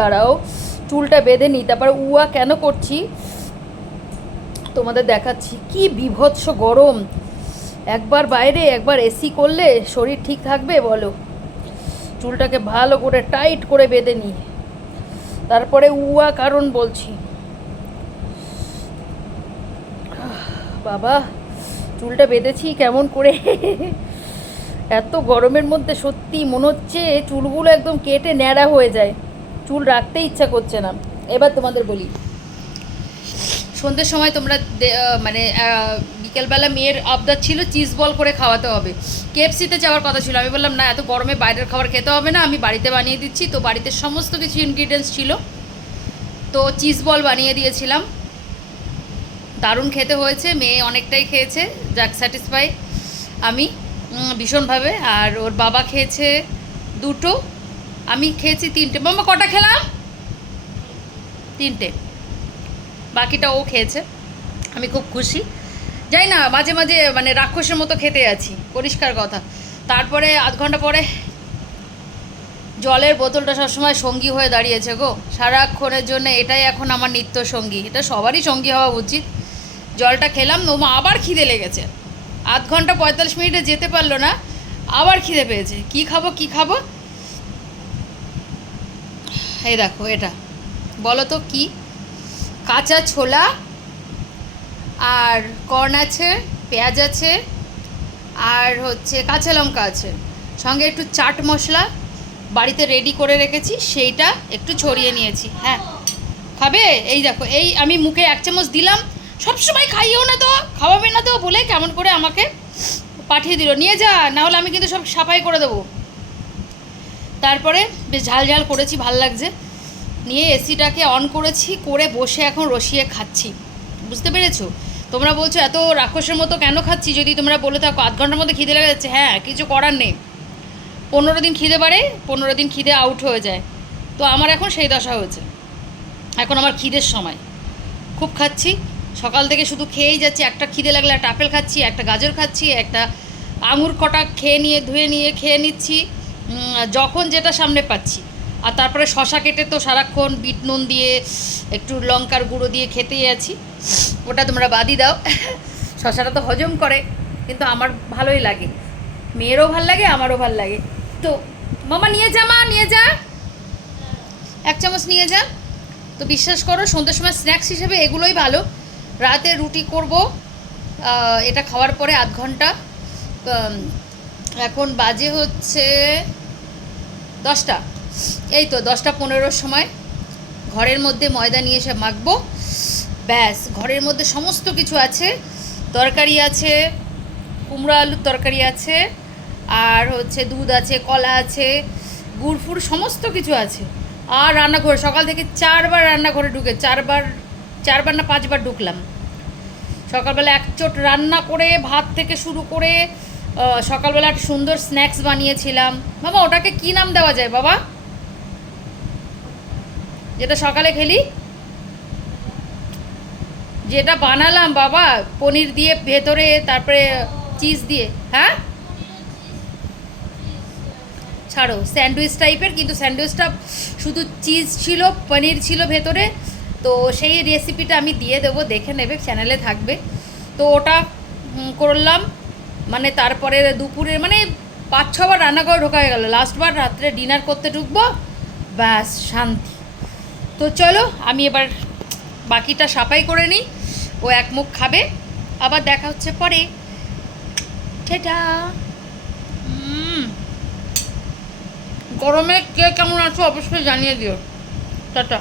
দাঁড়াও, চুলটা বেঁধে নিই তারপর উয়া কেন করছি? তোমাদের দেখাচ্ছি, কি বিভৎস গরম। একবার বাইরে, একবার এসি করলে শরীর ঠিক থাকবে বলো। চুলটাকে ভালো করে টাইট করে বেঁধে নিই তারপরে উয়া কারণ বলছি। বাবা, চুলটা বেঁধেছি কেমন করে? এত গরমের মধ্যে সত্যি মনে হচ্ছে চুলগুলো একদম কেটে ন্যাড়া হয়ে যায়। চুল রাখতে ইচ্ছা করছে না। এবার তোমাদের বলি। সন্ধ্যের সময় তোমরা মানে বিকেলবেলা মেয়ের আবদার ছিল, চিজ বল করে খাওয়াতে হবে। কেএফসিতে যাওয়ার কথা ছিল। আমি বললাম, না, এত গরমে বাইরের খাবার খেতে হবে না, আমি বাড়িতে বানিয়ে দিচ্ছি। তো বাড়িতে সমস্ত কিছু ইনগ্রিডিয়েন্টস ছিল। তো চিজ বল বানিয়ে দিয়েছিলাম। দারুণ খেতে হয়েছে, মেয়ে অনেকটাই খেয়েছে, যাক স্যাটিসফাই আমি ভীষণভাবে। আর ওর বাবা খেয়েছে দুটো। আমি খেয়েছি তিনটে। মামা কটা খেলাম? তিনটে। বাকিটা ও খেয়েছে। আমি খুব খুশি। যাই না, মাঝে মাঝে মানে রাক্ষসের মতো খেতে আছি। পরিষ্কার কথা। তারপরে আধ ঘণ্টা পরে জলের বোতলটা সবসময় সঙ্গী হয়ে দাঁড়িয়েছে গো। সারাক্ষণের জন্য এটাই এখন আমার নিত্য সঙ্গী। এটা সবারই সঙ্গী হওয়া উচিত। জলটা খেলাম ওমা আবার খিদে লেগেছে। আধ ঘণ্টা পঁয়তাল্লিশ মিনিটে যেতে পারল না, আবার খিদে পেয়েছে। কি খাব কি খাব? এই দেখো এটা। বলো তো কি? কাঁচা ছোলা আর কর্ন আছে, পেঁয়াজ আছে, আর হচ্ছে কাঁচা লঙ্কা আছে। সঙ্গে একটু চাট মশলা বাড়িতে রেডি করে রেখেছি, সেইটা একটু ছড়িয়ে নিয়েছি। হ্যাঁ। খাবে? এই দেখো, এই আমি মুখে এক চামচ দিলাম। সবসময় খাইও না তো, খাওয়াবে না তো বলে কেমন করে আমাকে পাঠিয়ে দিল। নিয়ে যা না হলে আমি কিন্তু সব সাফাই করে দেবো। তারপরে বেশ ঝাল ঝাল করেছি, ভালো লাগছে। নিয়ে এসিটাকে অন করেছি, করে বসে এখন রসিয়ে খাচ্ছি। বুঝতে পেরেছ? তোমরা বলছো, এত রাক্ষসের মতো কেন খাচ্ছি? যদি তোমরা বলে থাকো, আধ ঘণ্টার মধ্যে খিদে লেগে যাচ্ছে। হ্যাঁ কিছু করার নেই। পনেরো দিন খিদে বাড়ে, পনেরো দিন খিদে আউট হয়ে যায়। তো আমার এখন সেই দশা হয়েছে। এখন আমার খিদের সময়। খুব খাচ্ছি। সকাল থেকে শুধু খেয়েই যাচ্ছি। একটা খিদে লাগলে একটা আপেল খাচ্ছি, একটা গাজর খাচ্ছি, একটা আঙুর কটা খেয়ে নিয়ে, ধুয়ে নিয়ে, খেয়ে নিচ্ছি। যখন যেটা সামনে পাচ্ছি। আর তারপরে শশা কেটে তো সারাক্ষণ বিট নুন দিয়ে, একটু লঙ্কার গুঁড়ো দিয়ে খেতেই আছি। ওটা তোমরা বাদই দাও। শশাটা তো হজম করে, কিন্তু আমার ভালোই লাগে। মেয়েরও ভালো লাগে, আমারও ভালো লাগে। তো, মামা নিয়ে যা, মা, নিয়ে যা। এক চামচ নিয়ে যা। তো বিশ্বাস করো, সন্ধ্যের সময় স্ন্যাক্স হিসেবে এগুলোই ভালো। রাতে রুটি করব এটা খাওয়ার পরে আধ ঘণ্টা। এখন বাজে হচ্ছে দশটা। এই তো দশটা পনেরোর সময়। ঘরের মধ্যে ময়দা নিয়ে এসে মাখবো। ব্যাস, ঘরের মধ্যে সমস্ত কিছু আছে। তরকারি আছে, কুমড়ো আলুর তরকারি আছে, আর হচ্ছে দুধ আছে, কলা আছে গুড় ফুড় সমস্ত কিছু আছে। আর রান্নাঘরে, সকাল থেকে চারবার রান্নাঘরে ঢুকে, চারবার চারবার না পাঁচবার ঢুকলাম। সকালবেলা এক চোট রান্না করে, ভাত থেকে শুরু করে সকালবেলা একটা সুন্দর স্ন্যাক্স বানিয়েছিলাম। বাবা, ওটাকে কি নাম দেওয়া যায় বাবা? যেটা সকালে খেলি? যেটা বানালাম বাবা, পনির দিয়ে ভেতরে, তারপরে চিজ দিয়ে হ্যাঁ? ছাড়ো স্যান্ডউইচ টাইপের কিন্তু স্যান্ডউইচটা শুধু চিজ ছিল, পনির ছিল ভেতরে, তো সেই রেসিপিটা আমি দিয়ে দেবো, দেখে নেবে চ্যানেলে থাকবে। তো ওটা করলাম। মানে তারপরে দুপুরে মানে পাঁচ ছবার রান্নাঘরে ঢোকা হয়ে গেল। লাস্টবার রাত্রে ডিনার করতে ঢুকবো, ব্যাস, শান্তি। তো চলো, আমি এবার বাকিটা সাফাই করে নিই, ও এক মুখ খাবে, আবার দেখা হচ্ছে পরে। ঠেটা গরমে কে কেমন আছো অবশ্যই জানিয়ে দিও। টাটা।